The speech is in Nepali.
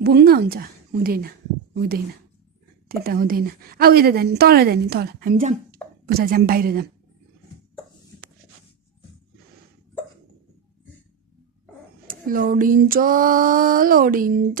बुङ्गा हुन्छ हुँदैन हुँदैन त्यता हुँदैन अब यता जाने तल जाने तल हामी जाऊँ उता जाऊँ बाहिर जाऊँ लोडिन्छ लोडिन्छ